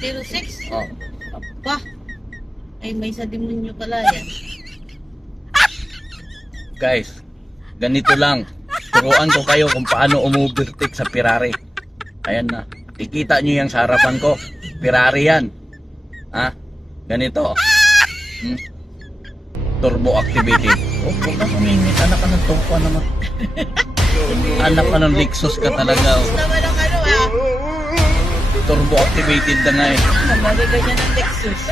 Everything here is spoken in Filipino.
06? Oh. Aba. Ay, may sa demonyo pala yan. Guys, ganito lang. Turuan ko kayo kung paano umubertik sa Ferrari. Ayan na. Ikita nyo yung sa harapan ko. Ferrari yan. Ha? Ganito. Turbo activated. Oh, huwag ka sumingit. Anak ka ng turbo naman. Anak ka ng Lexus ka talaga. Oh. Naman ang ano ah. Turbo activated na nga eh. Nabali ka niya ng Lexus.